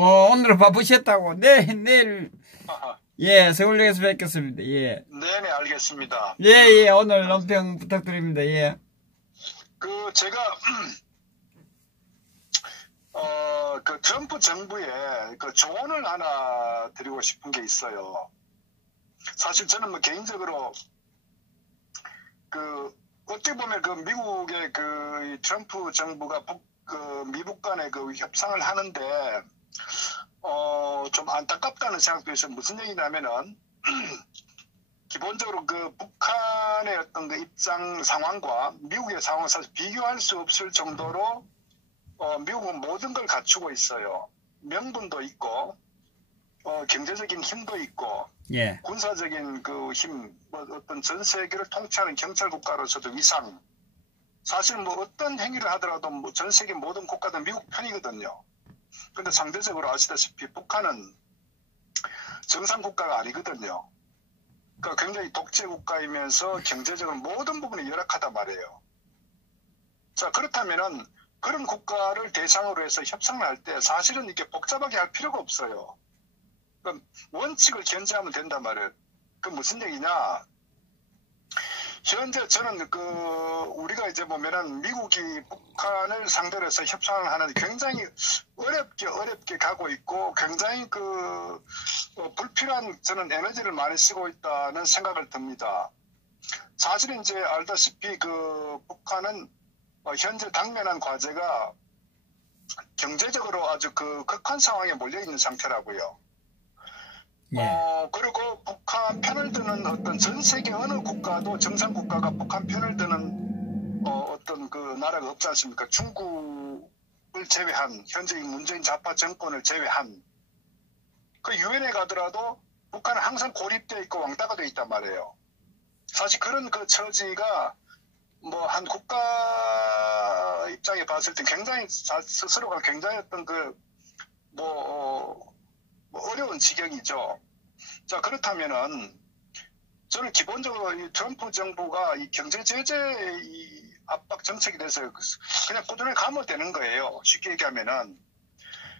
오늘 바쁘셨다고. 내일, 아하. 예, 서울역에서 뵙겠습니다. 예. 네네, 알겠습니다. 예, 예, 오늘 논평 부탁드립니다. 예. 제가, 트럼프 정부에 조언을 하나 드리고 싶은 게 있어요. 사실 저는 뭐 개인적으로, 어떻게 보면 미국의 트럼프 정부가 미국 간의 협상을 하는데, 좀 안타깝다는 생각도 있어요. 무슨 얘기냐면은, 기본적으로 북한의 어떤 입장 상황과 미국의 상황을 사실 비교할 수 없을 정도로, 미국은 모든 걸 갖추고 있어요. 명분도 있고, 경제적인 힘도 있고, 예. 군사적인 힘, 어떤 전 세계를 통치하는 경찰 국가로서도 위상. 사실 어떤 행위를 하더라도 전 세계 모든 국가도 미국 편이거든요. 근데 상대적으로 아시다시피 북한은 정상 국가가 아니거든요. 그러니까 굉장히 독재 국가이면서 경제적으로 모든 부분이 열악하단 말이에요. 자, 그렇다면은 그런 국가를 대상으로 해서 협상을 할 때 사실은 이렇게 복잡하게 할 필요가 없어요. 그러니까 원칙을 견지하면 된단 말이에요. 그 무슨 얘기냐? 현재 저는 우리가 이제 보면은 미국이 북한을 상대로 해서 협상을 하는데 굉장히 어렵게 가고 있고 굉장히 불필요한 저는 에너지를 많이 쓰고 있다는 생각을 듭니다. 사실은 이제 알다시피 북한은 현재 당면한 과제가 경제적으로 아주 극한 상황에 몰려 있는 상태라고요. 예. 그리고 북한 편을 드는 어떤 전 세계 어느 국가도 정상 국가가 북한 편을 드는 어떤 나라가 없지 않습니까? 중국을 제외한 현재 문재인 좌파 정권을 제외한 유엔에 가더라도 북한은 항상 고립되어 있고 왕따가 되어 있단 말이에요. 사실 그런 처지가 한 국가 입장에 봤을 때 굉장히 스스로가 굉장히 어떤 어려운 지경이죠. 자, 그렇다면은, 저는 기본적으로 이 트럼프 정부가 이 경제 제재 압박 정책에 대해서 그냥 꾸준히 가면 되는 거예요. 쉽게 얘기하면은.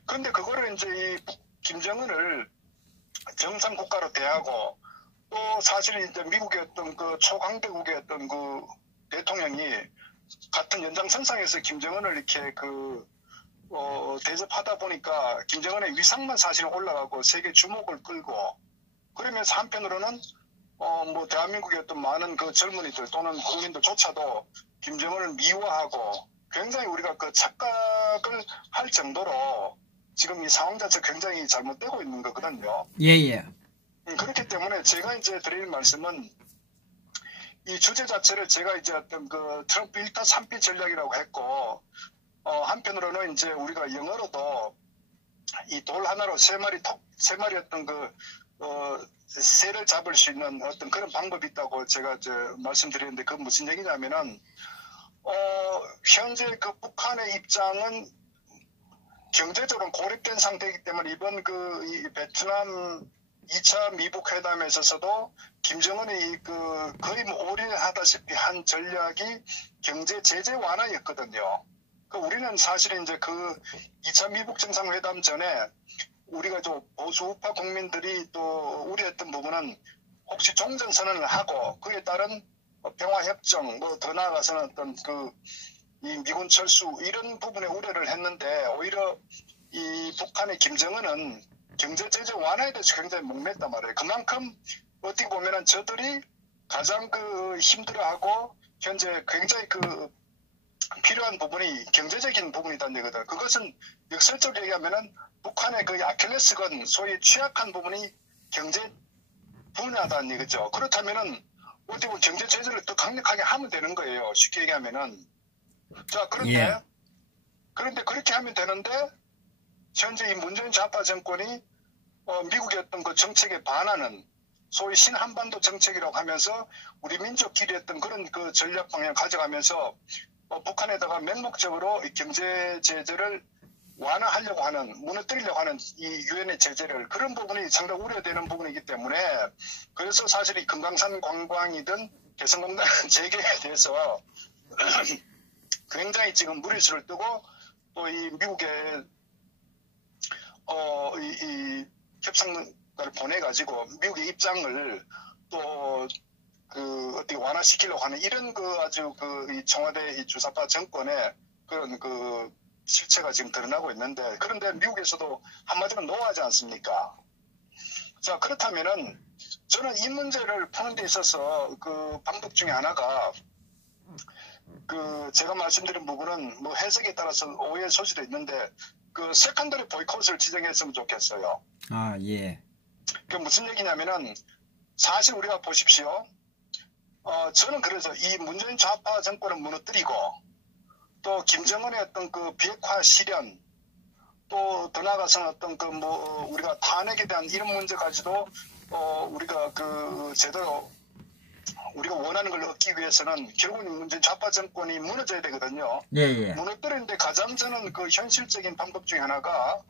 근데 그거를 이제 김정은을 정상 국가로 대하고, 또 사실 이제 미국의 어떤 초강대국의 어떤 대통령이 같은 연장선상에서 김정은을 이렇게 대접하다 보니까 김정은의 위상만 사실은 올라가고 세계 주목을 끌고 그러면서 한편으로는 대한민국의 어떤 많은 젊은이들 또는 국민들조차도 김정은을 미워하고 굉장히 우리가 착각을 할 정도로 지금 이 상황 자체 굉장히 잘못되고 있는 거거든요. 예. 그렇기 때문에 제가 이제 드릴 말씀은 이 주제 자체를 제가 이제 어떤 트럼프 1타 3피 전략이라고 했고 한편으로는 이제 우리가 영어로도 이 돌 하나로 세 마리 어떤 새를 잡을 수 있는 어떤 그런 방법이 있다고 제가 말씀드렸는데 그건 무슨 얘기냐면은 현재 북한의 입장은 경제적으로 고립된 상태이기 때문에 이번 이 베트남 2차 미북 회담에 있어서도 김정은이 거의 올인하다시피 한 전략이 경제 제재 완화였거든요. 우리는 사실 이제 2차 미북 정상회담 전에 우리가 좀 보수 우파 국민들이 또 우려했던 부분은 혹시 종전선언을 하고 그에 따른 평화협정 더 나아가서는 어떤 이 미군 철수 이런 부분에 우려를 했는데 오히려 이 북한의 김정은은 경제 제재 완화에 대해서 굉장히 목맸단 말이에요. 그만큼 어떻게 보면은 저들이 가장 힘들어하고 현재 굉장히 필요한 부분이 경제적인 부분이란 얘기거든. 그것은 역설적으로 얘기하면은 북한의 아킬레스건 소위 취약한 부분이 경제 분야다는 얘기죠. 그렇다면은 어떻게 보면 경제 제재를 더 강력하게 하면 되는 거예요. 쉽게 얘기하면은. 자, 그런데 그렇게 하면 되는데 현재 이 문재인 좌파 정권이 미국의 어떤 정책에 반하는 소위 신한반도 정책이라고 하면서 우리 민족끼리 했던 그런 전략 방향을 가져가면서 북한에다가 맹목적으로 이 경제 제재를 완화하려고 하는, 무너뜨리려고 하는 이 유엔의 제재를 그런 부분이 상당히 우려되는 부분이기 때문에 그래서 사실 이 금강산 관광이든 개성공단 재개에 대해서 굉장히 지금 무리수를 뜨고 또 이 미국의 이 협상을 보내가지고 미국의 입장을 또 어떻게 완화시키려고 하는 이런 아주 이 청와대 이 주사파 정권의 그런 실체가 지금 드러나고 있는데, 그런데 미국에서도 한마디로 노하지 않습니까? 자, 그렇다면은 저는 이 문제를 푸는 데 있어서 방법 중에 하나가 제가 말씀드린 부분은 뭐 해석에 따라서 오해의 소지도 있는데 세컨더리 보이콧을 지정했으면 좋겠어요. 아, 예. 그게 무슨 얘기냐면은 사실 우리가 보십시오. 저는 그래서 이 문재인 좌파 정권을 무너뜨리고 또 김정은의 어떤 비핵화 실현, 또 더 나아가서는 어떤 우리가 탄핵에 대한 이런 문제까지도 우리가 제대로 우리가 원하는 걸 얻기 위해서는 결국은 문재인 좌파 정권이 무너져야 되거든요. 예, 예. 무너뜨리는데 가장 저는 현실적인 방법 중에 하나가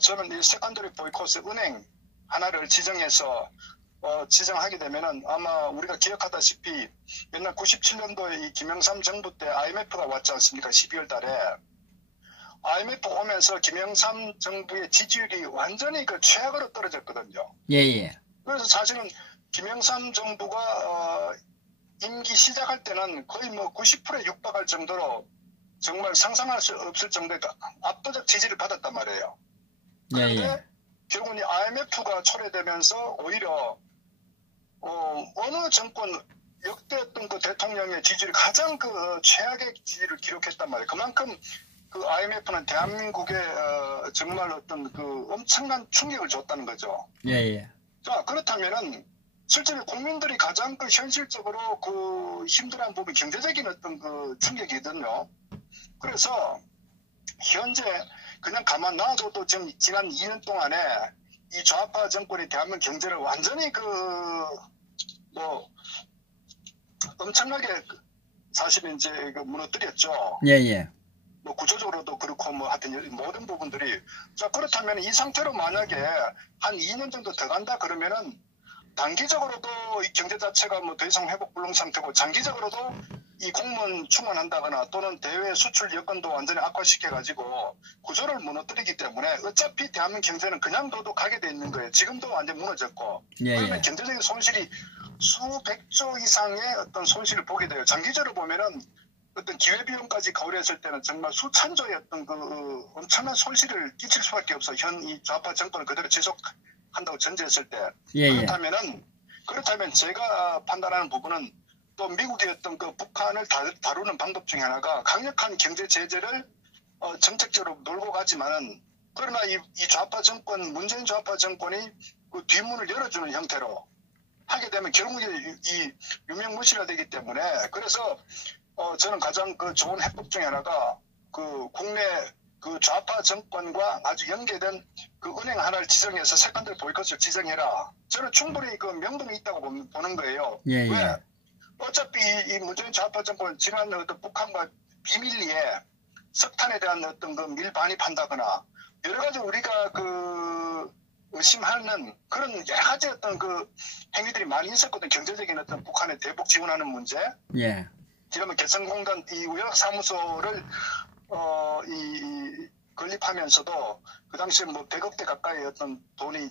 저는 이 세컨더리 보이콧의 은행 하나를 지정해서 지정하게 되면은 아마 우리가 기억하다시피 옛날 97년도에 이 김영삼 정부 때 IMF가 왔지 않습니까? 12월 달에. IMF 오면서 김영삼 정부의 지지율이 완전히 최악으로 떨어졌거든요. 예, 예. 그래서 사실은 김영삼 정부가 임기 시작할 때는 거의 뭐 90%에 육박할 정도로 정말 상상할 수 없을 정도의 압도적 지지를 받았단 말이에요. 그런데 예, 예. 결국은 이 IMF가 초래되면서 오히려 어느 정권 역대 어떤 대통령의 지지율이 가장 최악의 지지를 기록했단 말이에요. 그만큼 IMF는 대한민국에 정말 어떤 엄청난 충격을 줬다는 거죠. 예, 예. 자, 그렇다면은 실제로 국민들이 가장 현실적으로 힘들어하는 부분이 경제적인 어떤 충격이거든요. 그래서 현재 그냥 가만 놔둬도 지금 지난 2년 동안에 이 좌파 정권이 대한민국 경제를 완전히 엄청나게 사실은 이제 무너뜨렸죠. 예, 예. 뭐 구조적으로도 그렇고 뭐 하여튼 모든 부분들이. 자, 그렇다면 이 상태로 만약에 한 2년 정도 더 간다 그러면은 단기적으로도 이 경제 자체가 뭐 더 이상 회복 불능 상태고, 장기적으로도 이 공무원 충원한다거나 또는 대외 수출 여건도 완전히 악화시켜가지고 구조를 무너뜨리기 때문에 어차피 대한민국 경제는 그냥 둬도 가게 돼 있는 거예요. 지금도 완전 무너졌고. 예, 그러면 예. 경제적인 손실이 수백조 이상의 어떤 손실을 보게 돼요. 장기적으로 보면은 어떤 기회비용까지 고려했을 때는 정말 수천조의 어떤 엄청난 손실을 끼칠 수밖에 없어. 현 이 좌파 정권을 그대로 지속한다고 전제했을 때. 예, 예. 그렇다면 제가 판단하는 부분은 또 미국의 어떤 북한을 다루는 방법 중에 하나가 강력한 경제 제재를 정책적으로 몰고 가지만은, 그러나 이 좌파 정권, 문재인 좌파 정권이 뒷문을 열어주는 형태로 하게 되면 결국에 이 유명무실화 되기 때문에, 그래서 저는 가장 좋은 해법 중에 하나가 국내 좌파 정권과 아주 연계된 은행 하나를 지정해서 세컨더리 보이콧을 지정해라. 저는 충분히 명분이 있다고 보는 거예요. 예, 예. 왜? 어차피 이 문재인 좌파 정권 지난 어떤 북한과 비밀리에 석탄에 대한 어떤 밀반입한다거나 여러 가지 우리가 의심하는 그런 여러 가지 어떤 행위들이 많이 있었거든. 경제적인 어떤 북한에 대북 지원하는 문제. 예. 이러면 개성공단 이 우역사무소를 건립하면서도 그 당시에 뭐 100억대 가까이 어떤 돈이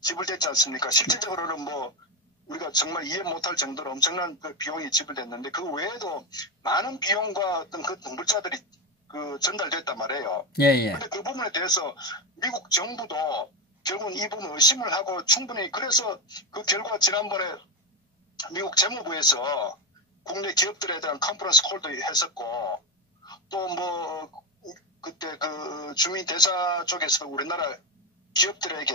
지불됐지 않습니까? 실질적으로는 뭐 우리가 정말 이해 못할 정도로 엄청난 비용이 지불됐는데 그 외에도 많은 비용과 어떤 물자들이 전달됐단 말이에요. 예, 예. 근데 그 부분에 대해서 미국 정부도 결국은 이 부분 의심을 하고 충분히, 그래서 그 결과 지난번에 미국 재무부에서 국내 기업들에 대한 컨퍼런스 콜도 했었고, 또 뭐 그때 주민 대사 쪽에서 우리나라 기업들에게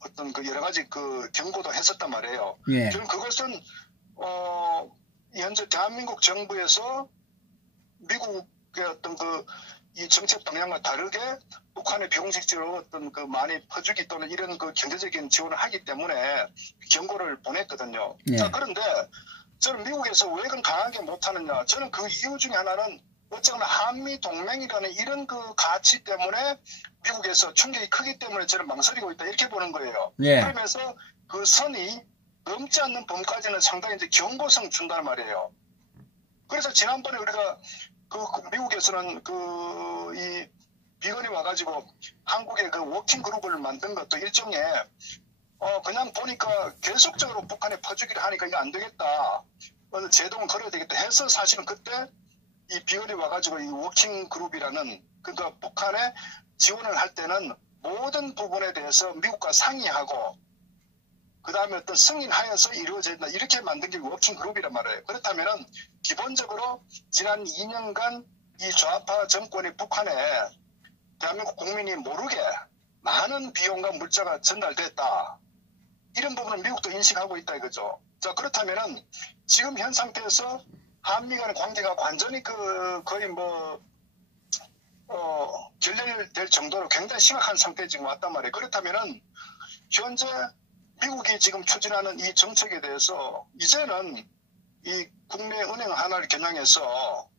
어떤 여러 가지 경고도 했었단 말이에요. 예. 저는 그것은 현재 대한민국 정부에서 미국의 어떤 이 정책 방향과 다르게 북한의 비공식적으로 어떤 많이 퍼주기 또는 이런 경제적인 지원을 하기 때문에 경고를 보냈거든요. 예. 자, 그런데 저는 미국에서 왜 그런 강하게 못하느냐. 저는 그 이유 중에 하나는 어쨌거나 한미 동맹이라는 이런 가치 때문에 미국에서 충격이 크기 때문에 저는 망설이고 있다, 이렇게 보는 거예요. 예. 그러면서 그 선이 넘지 않는 범까지는 상당히 이제 경고성 준다는 말이에요. 그래서 지난번에 우리가 미국에서는 이 비건이 와가지고 한국에 그 워킹 그룹을 만든 것도 일종의 그냥 보니까 계속적으로 북한에 퍼주기를 하니까 이거 안 되겠다. 제동을 걸어야 되겠다 해서 사실은 그때 이 비건이 와가지고 이 워킹 그룹이라는 그러니까 북한에 지원을 할 때는 모든 부분에 대해서 미국과 상의하고 그 다음에 어떤 승인하여서 이루어진다. 이렇게 만든 게 워킹 그룹이란 말이에요. 그렇다면은 기본적으로 지난 2년간 이 좌파 정권이 북한에 대한민국 국민이 모르게 많은 비용과 물자가 전달됐다. 이런 부분은 미국도 인식하고 있다 이거죠. 자, 그렇다면은 지금 현 상태에서 한미 간의 관계가 완전히 거의 결렬될 정도로 굉장히 심각한 상태에 지금 왔단 말이에요. 그렇다면은 현재 미국이 지금 추진하는 이 정책에 대해서 이제는 이 국내 은행 하나를 겨냥해서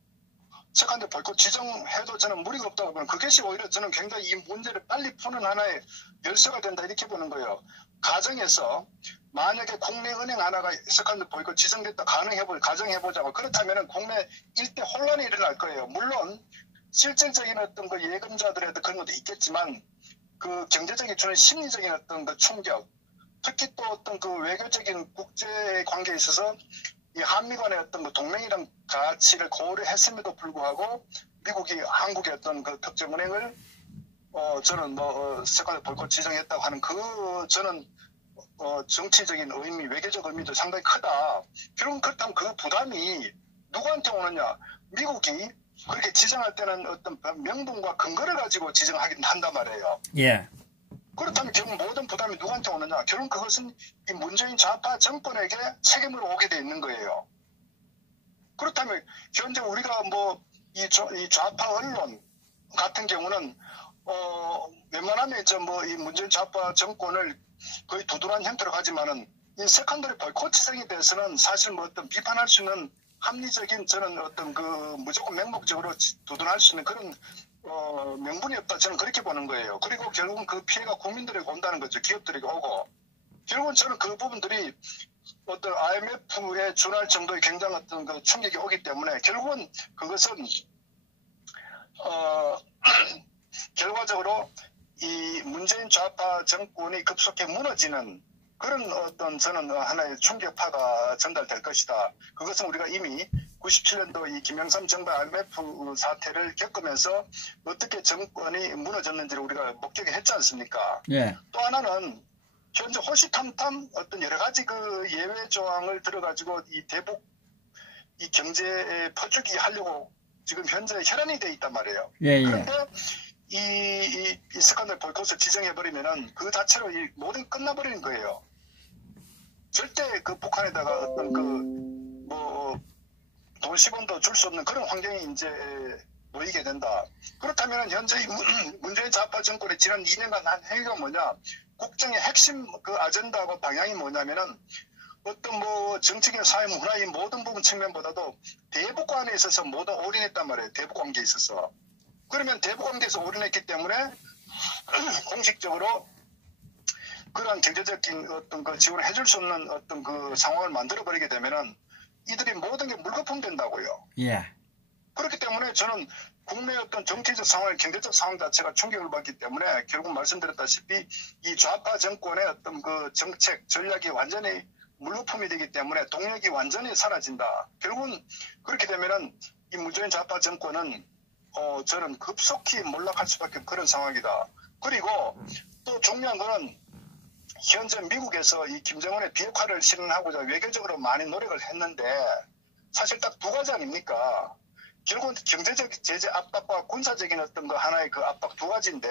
세컨드 보이콧 지정해도 저는 무리가 없다고 보는 그것이 오히려 저는 굉장히 이 문제를 빨리 푸는 하나의 열쇠가 된다 이렇게 보는 거예요. 가정에서 만약에 국내 은행 하나가 세컨드 보이콧 지정됐다 가정해보자고 그렇다면 국내 일대 혼란이 일어날 거예요. 물론 실질적인 어떤 그 예금자들에도 그런 것도 있겠지만 그 경제적인 주는 심리적인 어떤 그 충격 특히 또 어떤 그 외교적인 국제 관계에 있어서 이 한미 간의 어떤 그 동맹이란 가치를 고려했음에도 불구하고 미국이 한국의 어떤 그 특정은행을 저는 세컨드 보이콧 지정했다고 하는 저는 정치적인 의미, 외교적 의미도 상당히 크다. 그렇다면 그 부담이 누구한테 오느냐? 미국이 그렇게 지정할 때는 어떤 명분과 근거를 가지고 지정하긴 한단 말이에요. 예. 그렇다면 결국 모든 부담이 누구한테 오느냐? 결국 그것은 이 문재인 좌파 정권에게 책임으로 오게 돼 있는 거예요. 그렇다면 현재 우리가 이 좌파 언론 같은 경우는 웬만하면 이 문재인 좌파 정권을 거의 두둔한 형태로 가지만은 이 세컨더리 보이콧 지정에 대해서는 사실 어떤 비판할 수 있는 합리적인 저는 어떤 무조건 맹목적으로 두둔할 수 있는 그런 명분이 없다. 저는 그렇게 보는 거예요. 그리고 결국은 그 피해가 국민들에게 온다는 거죠. 기업들에게 오고. 결국은 저는 그 부분들이 어떤 IMF에 준할 정도의 굉장한 어떤 그 충격이 오기 때문에 결국은 그것은 결과적으로 이 문재인 좌파 정권이 급속히 무너지는 그런 어떤 저는 하나의 충격파가 전달될 것이다. 그것은 우리가 이미 97년도 이 김영삼 정부 IMF 사태를 겪으면서 어떻게 정권이 무너졌는지를 우리가 목격했지 않습니까? 예. 또 하나는 현재 호시탐탐 어떤 여러 가지 그 예외 조항을 들어가지고 이 대북 이 경제에 퍼주기 하려고 지금 현재 혈안이 돼 있단 말이에요. 예, 예. 그런데 이 세컨드 보이콧을 지정해버리면은 그 자체로 이 모든 끝나버리는 거예요. 절대 그 북한에다가 어떤 돈 10원도 줄 수 없는 그런 환경이 이제 놓이게 된다. 그렇다면 현재 문재인 좌파 정권의 지난 2년간 한 행위가 뭐냐? 국정의 핵심 그 아젠다하고 방향이 뭐냐면은 어떤 정치적 사회 문화의 모든 부분 측면보다도 대북 관계에 있어서 모두 올인했단 말이에요. 대북 관계에 있어서. 그러면 대북 관계에서 올인했기 때문에 공식적으로 그러한 경제적인 어떤 그 지원을 해줄 수 없는 어떤 그 상황을 만들어 버리게 되면은 이들이 모든 게 물거품 된다고요. 예. 그렇기 때문에 저는 국내 어떤 정치적 상황, 경제적 상황 자체가 충격을 받기 때문에 결국 말씀드렸다시피 이 좌파 정권의 어떤 그 정책, 전략이 완전히 물거품이 되기 때문에 동력이 완전히 사라진다. 결국은 그렇게 되면은 이 문재인 좌파 정권은 저는 급속히 몰락할 수밖에 없는 그런 상황이다. 그리고 또 중요한 거는 현재 미국에서 이 김정은의 비핵화를 실현하고자 외교적으로 많이 노력을 했는데 사실 딱 두 가지 아닙니까? 결국은 경제적 제재 압박과 군사적인 어떤 거 하나의 그 압박 두 가지인데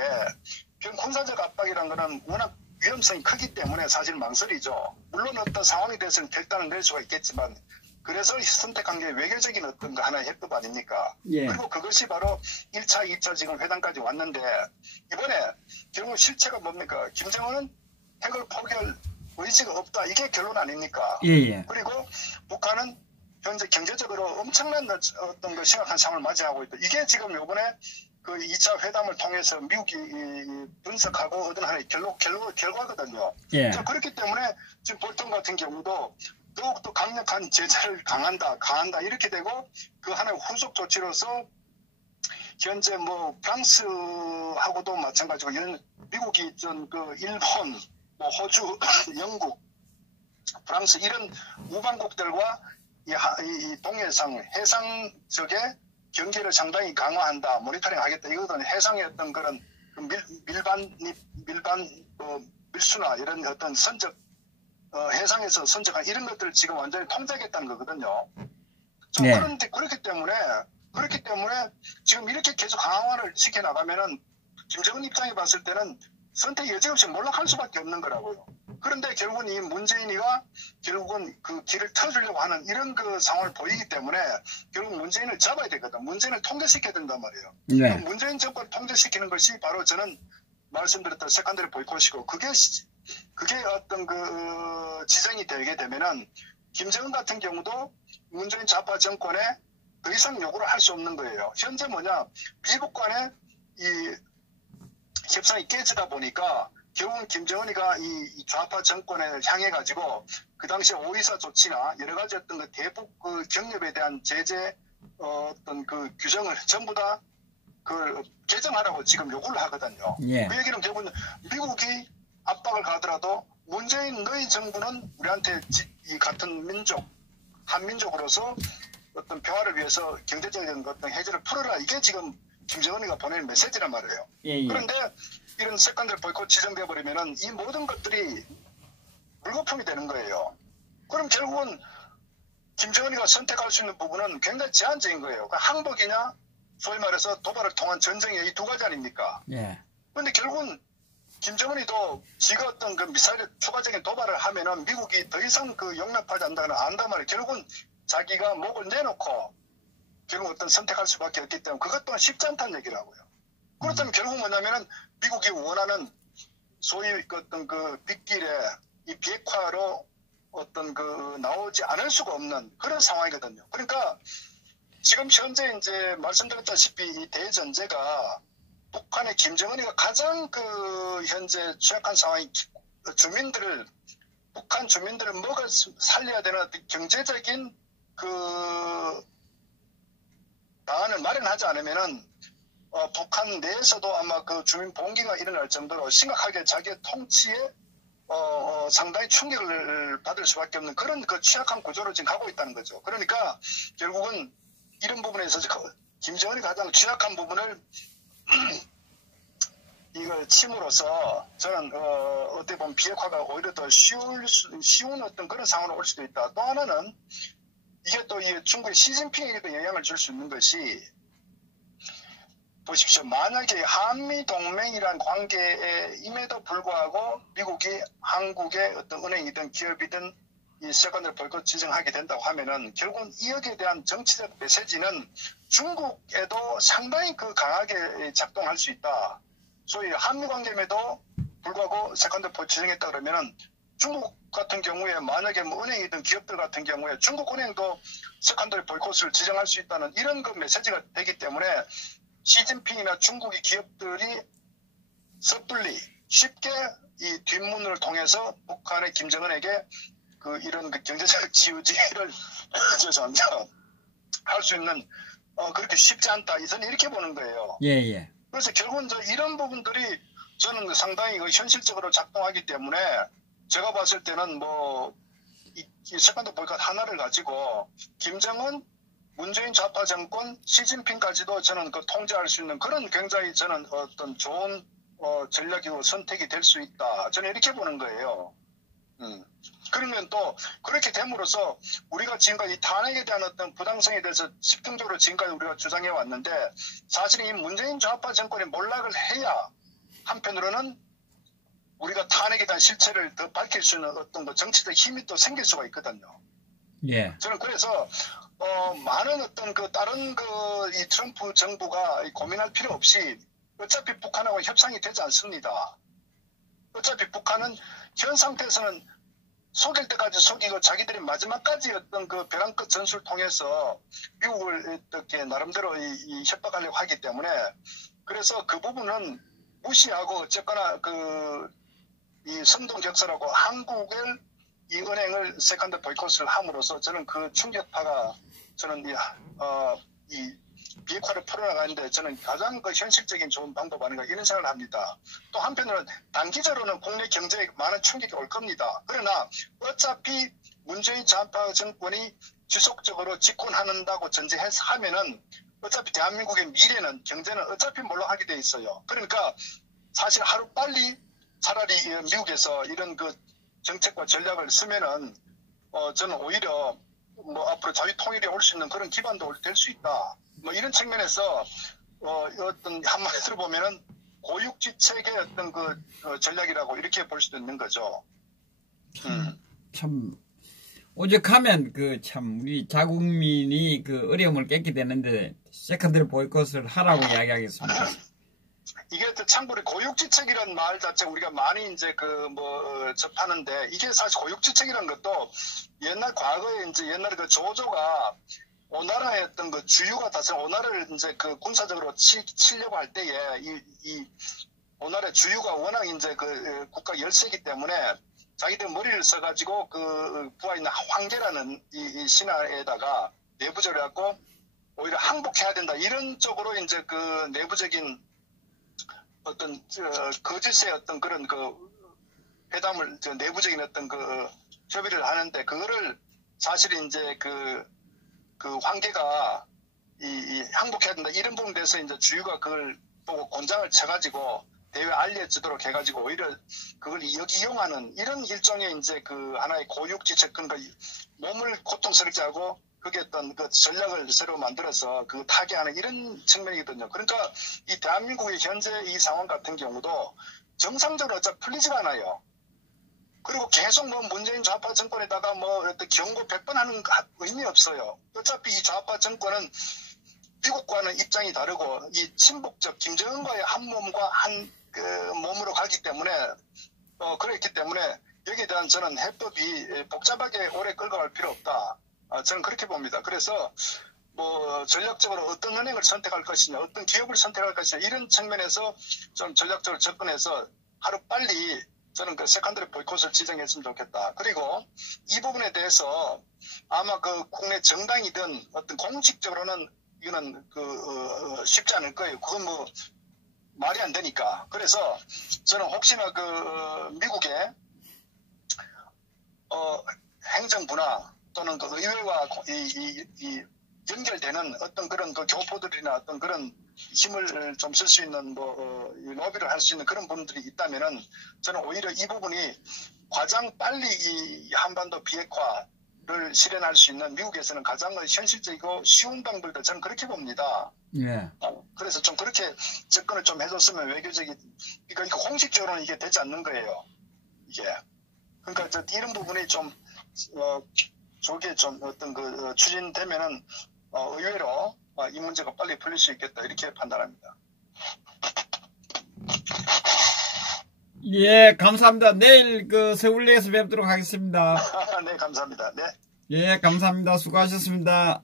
결국 군사적 압박이라는 거는 워낙 위험성이 크기 때문에 사실 망설이죠. 물론 어떤 상황에 대해서는 결단을 낼 수가 있겠지만 그래서 선택한 게 외교적인 어떤 거 하나의 해법 아닙니까? 예. 그리고 그것이 바로 1차, 2차 지금 회담까지 왔는데 이번에 결국 실체가 뭡니까? 김정은은 핵을 포기할 의지가 없다. 이게 결론 아닙니까? 예. 그리고 북한은 현재 경제적으로 엄청난 어떤 그 심각한 상황을 맞이하고 있다. 이게 지금 요번에 그 2차 회담을 통해서 미국이 분석하고 얻은 하나의 결과거든요. 예. 자, 그렇기 때문에 지금 볼턴 같은 경우도 더욱더 강력한 제재를 강한다 이렇게 되고 그 하나의 후속 조치로서 현재 뭐 프랑스하고도 마찬가지고 미국이 일본, 뭐 호주, 영국, 프랑스 이런 우방국들과 이 동해상, 해상 쪽에 경계를 상당히 강화한다, 모니터링 하겠다. 이거는 해상의 어떤 그런 밀수나 이런 어떤 선적, 해상에서 선적한 이런 것들을 지금 완전히 통제하겠다는 거거든요. 네. 그런데 그렇기 때문에 지금 이렇게 계속 강화를 시켜나가면은 김정은 입장에 봤을 때는 선택 여지 없이 몰락할 수밖에 없는 거라고요. 그런데 결국은 이 문재인이가 결국은 그 길을 터주려고 하는 이런 그 상황을 보이기 때문에 결국 문재인을 잡아야 되거든. 문재인을 통제시켜야 된단 말이에요. 네. 문재인 정권을 통제시키는 것이 바로 저는 말씀드렸던 세컨더리 보이콧이고 그게 어떤 그 지정이 되게 되면은 김정은 같은 경우도 문재인 좌파 정권에 더 이상 요구를 할 수 없는 거예요. 현재 뭐냐, 미국 간의 이 협상이 깨지다 보니까 결국은 김정은이가 이 좌파 정권을 향해 가지고 그 당시 5.24 조치나 여러 가지 어떤 그 대북 그 경협에 대한 제재 어떤 그 규정을 전부 다 그 개정하라고 지금 요구를 하거든요. 예. 그 얘기는 결국은 미국이 압박을 가더라도 문재인 너희 정부는 우리한테 이 같은 민족, 한민족으로서 어떤 평화를 위해서 경제적인 어떤 해제를 풀어라. 이게 지금 김정은이가 보내는 메시지란 말이에요. 예. 그런데 이런 세컨더리 보이콧 지정되어 버리면은 이 모든 것들이 물거품이 되는 거예요. 그럼 결국은 김정은이가 선택할 수 있는 부분은 굉장히 제한적인 거예요. 그러니까 항복이냐, 소위 말해서 도발을 통한 전쟁의 이 두 가지 아닙니까? 예. 그런데 결국은 김정은이도 지가 어떤 그 미사일의 추가적인 도발을 하면은 미국이 더 이상 그 용납하지 않는다는 안단 말이에요. 결국은 자기가 목을 내놓고 결국 어떤 선택할 수밖에 없기 때문에 그것 또한 쉽지 않다는 얘기라고요. 그렇다면 결국 뭐냐면은 미국이 원하는 소위 어떤 그 빗길에 이 비핵화로 어떤 그 나오지 않을 수가 없는 그런 상황이거든요. 그러니까 지금 현재 이제 말씀드렸다시피 이 대전제가 북한의 김정은이가 가장 그 현재 취약한 상황이 북한 주민들을 먹어 살려야 되는 경제적인 그 방안을 마련하지 않으면은 북한 내에서도 아마 그 주민 봉기가 일어날 정도로 심각하게 자기의 통치에 상당히 충격을 받을 수밖에 없는 그런 그 취약한 구조로 지금 가고 있다는 거죠. 그러니까 결국은 이런 부분에 있어서 김정은이 가장 취약한 부분을 이걸 침으로써 저는 어떻게 보면 비핵화가 오히려 더 쉬운 어떤 그런 상황으로 올 수도 있다. 또 하나는 이게 또 이 중국의 시진핑에게도 영향을 줄 수 있는 것이 보십시오. 만약에 한미 동맹이란 관계임에도 불구하고 미국이 한국의 어떤 은행이든 기업이든 이 세컨더리 보이콧 지정하게 된다고 하면은 결국은 이역에 대한 정치적 메시지는 중국에도 상당히 그 강하게 작동할 수 있다. 소위 한미 관계임에도 불구하고 세컨더리 보이콧 지정했다 그러면은 중국 같은 경우에 만약에 뭐 은행이든 기업들 같은 경우에 중국 은행도 세컨더리 보이콧을 지정할 수 있다는 이런 그 메시지가 되기 때문에 시진핑이나 중국의 기업들이 섣불리 쉽게 이 뒷문을 통해서 북한의 김정은에게 그 이런 그 경제적 지우지를 할 수 있는 그렇게 쉽지 않다. 저는 이렇게 보는 거예요. 예. 그래서 결국은 이런 부분들이 저는 상당히 현실적으로 작동하기 때문에 제가 봤을 때는 뭐 이 세컨더리 보이콧 하나를 가지고 김정은, 문재인 좌파 정권, 시진핑까지도 저는 그 통제할 수 있는 그런 굉장히 저는 어떤 좋은 전략이고 선택이 될 수 있다. 저는 이렇게 보는 거예요. 그러면 또 그렇게 됨으로써 우리가 지금까지 탄핵에 대한 어떤 부당성에 대해서 집중적으로 지금까지 우리가 주장해 왔는데 사실 이 문재인 좌파 정권이 몰락을 해야 한편으로는 우리가 탄핵에 대한 실체를 더 밝힐 수 있는 어떤 그 정치적 힘이 또 생길 수가 있거든요. 예. 저는 그래서 많은 어떤 그 다른 그 이 트럼프 정부가 고민할 필요 없이 어차피 북한하고 협상이 되지 않습니다. 어차피 북한은 현 상태에서는 속일 때까지 속이고 자기들이 마지막까지 어떤 그 벼랑 끝 전술을 통해서 미국을 이렇게 나름대로 이 협박하려고 하기 때문에 그래서 그 부분은 무시하고 어쨌거나 그 이 선동격사라고 한국을 이 은행을 세컨더리 보이콧을 함으로써 저는 그 충격파가 저는 이 비핵화를 풀어나가는데 저는 가장 그 현실적인 좋은 방법 아닌가 이런 생각을 합니다. 또 한편으로는 단기적으로는 국내 경제에 많은 충격이 올 겁니다. 그러나 어차피 문재인 좌파 정권이 지속적으로 집권한다고 전제해서 하면은 어차피 대한민국의 미래는 경제는 어차피 몰락하게 돼 있어요. 그러니까 사실 하루 빨리 차라리 미국에서 이런 그 정책과 전략을 쓰면은 저는 오히려 뭐 앞으로 자유 통일이 올 수 있는 그런 기반도 될 수 있다. 뭐 이런 측면에서 어떤 한마디로 보면은 고육지책의 어떤 그 전략이라고 이렇게 볼 수도 있는 거죠. 참 오죽하면 그 참 우리 자국민이 그 어려움을 깼게 되는데 세컨드리 보이콧을 하라고 이야기하겠습니다. 이게 참고로 고육지책이라는 말 자체 우리가 많이 이제 그 뭐 접하는데 이게 사실 고육지책이라는 것도 옛날 과거에 이제 옛날에 그 조조가 오나라의 어떤 그 주유가 다스린 오나라를 이제 그 군사적으로 치려고 할 때에 이 오나라의 주유가 워낙 이제 그 국가 열세이기 때문에 자기들 머리를 써가지고 그 부하 있는 황제라는 이 신하에다가 내부적으로 해갖고 오히려 항복해야 된다 이런 쪽으로 이제 그 내부적인 어떤 거짓의 어떤 그런 그 회담을 내부적인 어떤 그 협의를 하는데 그거를 사실 이제 그 황제가 이 항복해야 된다 이런 부분에 대해서 이제 주유가 그걸 보고 곤장을 쳐가지고 대외 알려지도록 해가지고 오히려 그걸 이용하는 이런 일종의 이제 그 하나의 고육지책 그러니까 몸을 고통스럽게 하고 그게 어떤 그 전략을 새로 만들어서 그 타개하는 이런 측면이거든요. 그러니까 이 대한민국의 현재 이 상황 같은 경우도 정상적으로 어차피 풀리지가 않아요. 그리고 계속 뭐 문재인 좌파 정권에다가 뭐 어떤 경고 100번 하는 의미 없어요. 어차피 이 좌파 정권은 미국과는 입장이 다르고 이 친북적 김정은과의 한 몸과 한 그 몸으로 가기 때문에 그랬기 때문에 여기에 대한 저는 해법이 복잡하게 오래 끌고 갈 필요 없다. 저는 그렇게 봅니다. 그래서 뭐 전략적으로 어떤 은행을 선택할 것이냐, 어떤 기업을 선택할 것이냐 이런 측면에서 좀 전략적으로 접근해서 하루 빨리 저는 그 세컨드리 보이콧을 지정했으면 좋겠다. 그리고 이 부분에 대해서 아마 그 국내 정당이든 어떤 공식적으로는 이거는 쉽지 않을 거예요. 그건 뭐 말이 안 되니까. 그래서 저는 혹시나 그 미국의 행정부나 또는 그 의회와 이 연결되는 어떤 그런 그 교포들이나 어떤 그런 힘을 좀 쓸 수 있는 뭐 로비를 할 수 있는 그런 분들이 있다면은 저는 오히려 이 부분이 가장 빨리 이 한반도 비핵화를 실현할 수 있는 미국에서는 가장 현실적이고 쉬운 방법이다. 저는 그렇게 봅니다. 예. 그래서 좀 그렇게 접근을 좀 해줬으면 외교적인 그러니까 공식적으로는 이게 되지 않는 거예요. 이게 그러니까 이런 부분이 좀 저게 좀 어떤 그 추진되면은 의외로 이 문제가 빨리 풀릴 수 있겠다 이렇게 판단합니다. 예, 감사합니다. 내일 그 서울역에서 뵙도록 하겠습니다. 네, 감사합니다. 네. 예, 감사합니다. 수고하셨습니다.